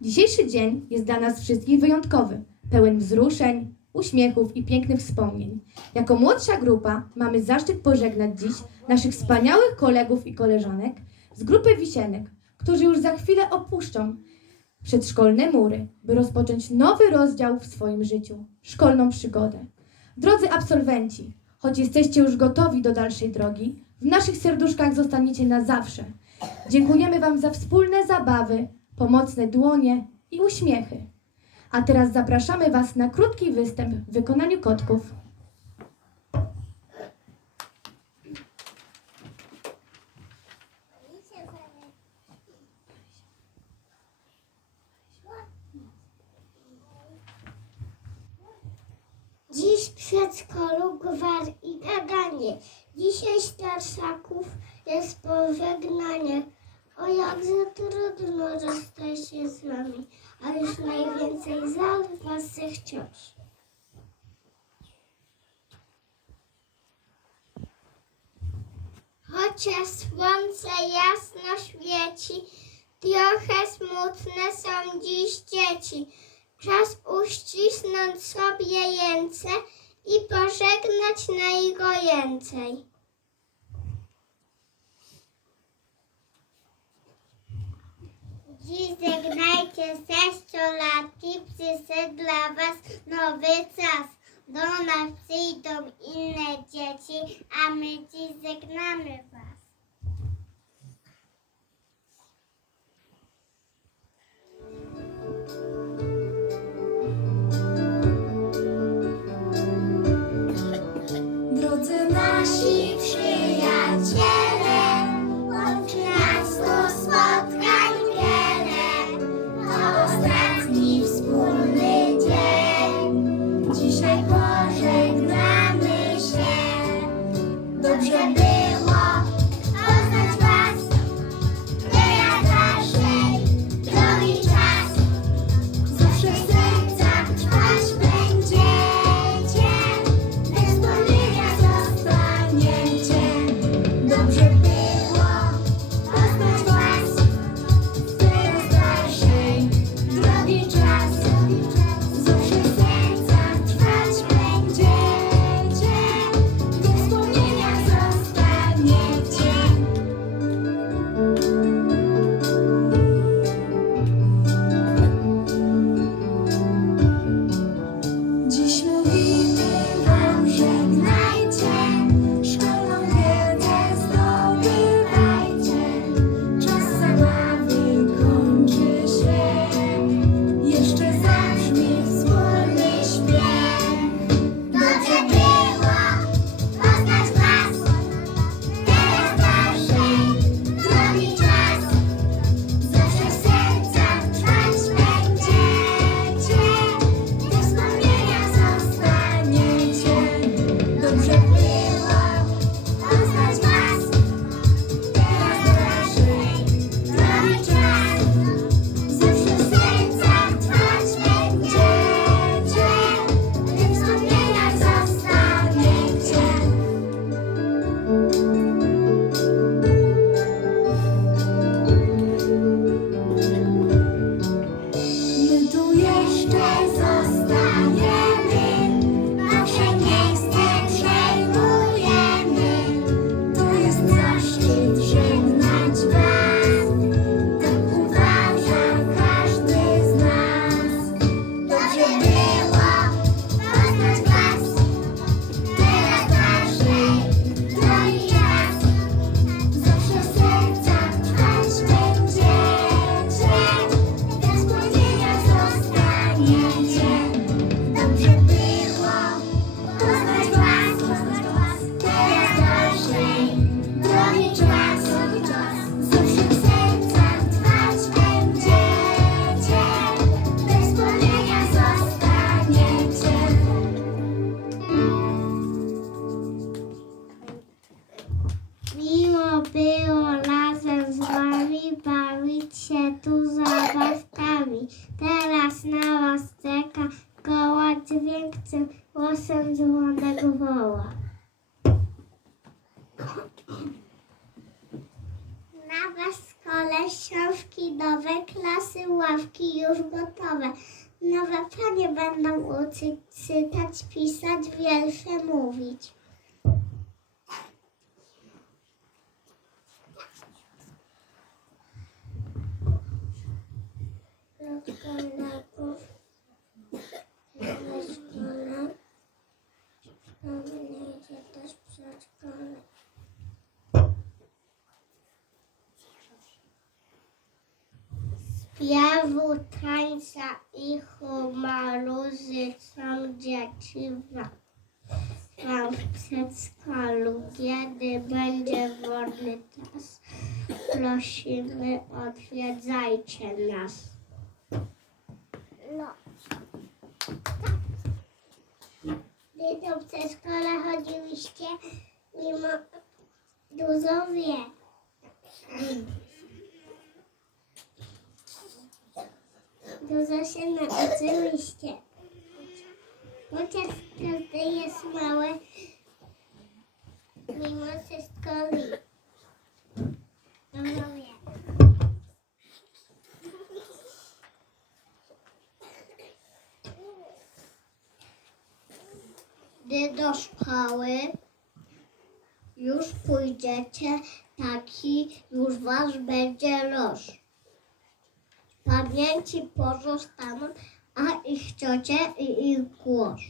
Dzisiejszy dzień jest dla nas wszystkich wyjątkowy, pełen wzruszeń, uśmiechów i pięknych wspomnień. Jako młodsza grupa mamy zaszczyt pożegnać dziś naszych wspaniałych kolegów i koleżanek z grupy Wisienek, którzy już za chwilę opuszczą przedszkolne mury, by rozpocząć nowy rozdział w swoim życiu szkolną przygodę. Drodzy absolwenci, choć jesteście już gotowi do dalszej drogi, w naszych serduszkach zostaniecie na zawsze. Dziękujemy Wam za wspólne zabawy, pomocne dłonie i uśmiechy. A teraz zapraszamy Was na krótki występ w wykonaniu kotków. Dziś przedszkolu gwar i gadanie. Dzisiaj starszaków jest pożegnanie. O jakże trudno rozstać się z wami, a już najwięcej za was wciąż. Chociaż słońce jasno świeci, trochę smutne są dziś dzieci. Czas uścisnąć sobie jęce i pożegnać najgojęcej. Dziś żegnajcie sześciolatki, przyszedł dla was nowy czas. Do nas przyjdą inne dzieci, a my dziś żegnamy was. Dzisiaj dźwiękcem głosem dzwonek woła. Na was w szkole książki Nowe klasy, ławki już gotowe. Nowe panie będą uczyć czytać, pisać, wiersze mówić. Kolegów ze szkole. Będzie też przedszkole. Śpiewu, tańca i humoru życzą dzieci wam. Wam w przedszkolu, kiedy będzie wolny czas, prosimy odwiedzajcie nas. No. Wy do przedszkola chodziliście mimo dużo wie. Dużo się nauczyłyście. Chociaż każdy jest mały, mimo wszystko. Dużo wie. Gdy do szkoły już pójdziecie, taki już wasz będzie los. Pamięci pozostaną, a ich ciocie i ich głos.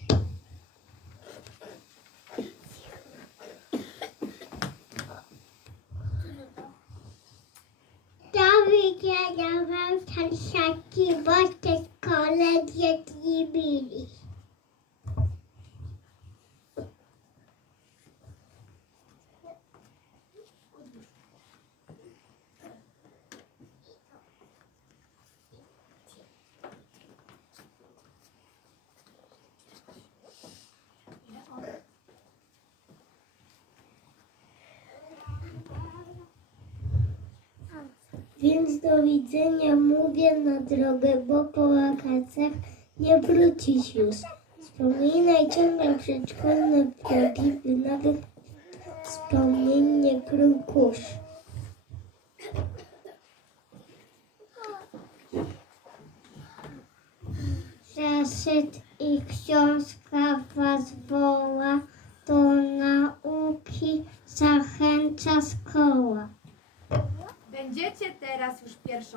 Do widzenia wam tansiaki, bo w tej szkole dzieci mili. Więc do widzenia mówię na drogę, bo po wakacjach nie wrócisz już. Wspominaj ciągle przedszkolne progi, nawet wspomnień nie krył i książka was woła, do nauki zachęca szkoła. Będziecie teraz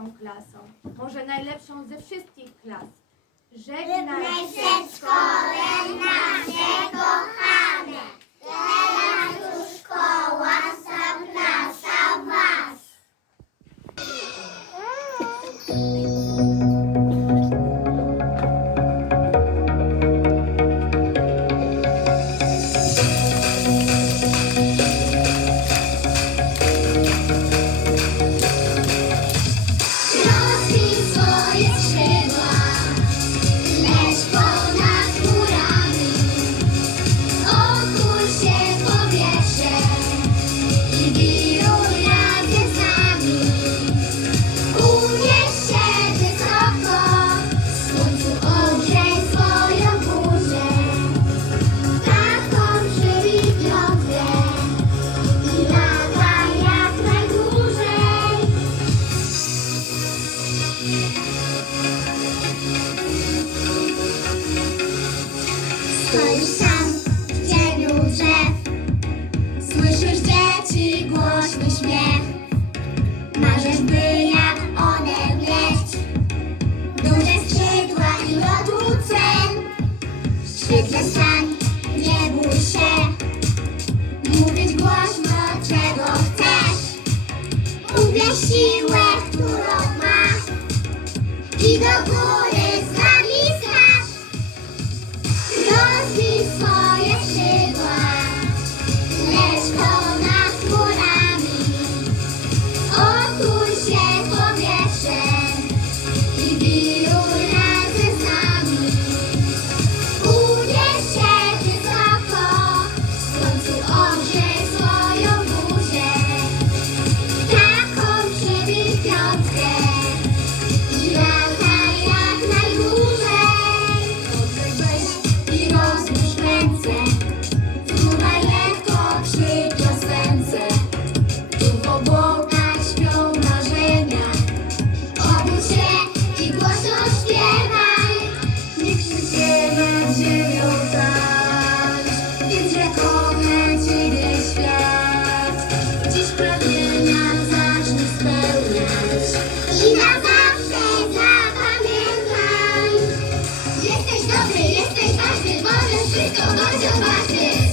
pierwszą klasą, może najlepszą ze wszystkich klas. Żegnaj przedszkole nasze kochane, By jak one mieć. Duże skrzydła i lotu cen. Szybko stań, nie bój się. Mówić głośno, czego chcesz. Uwierz siłę, którą masz. I do góry wszystko do dziobasy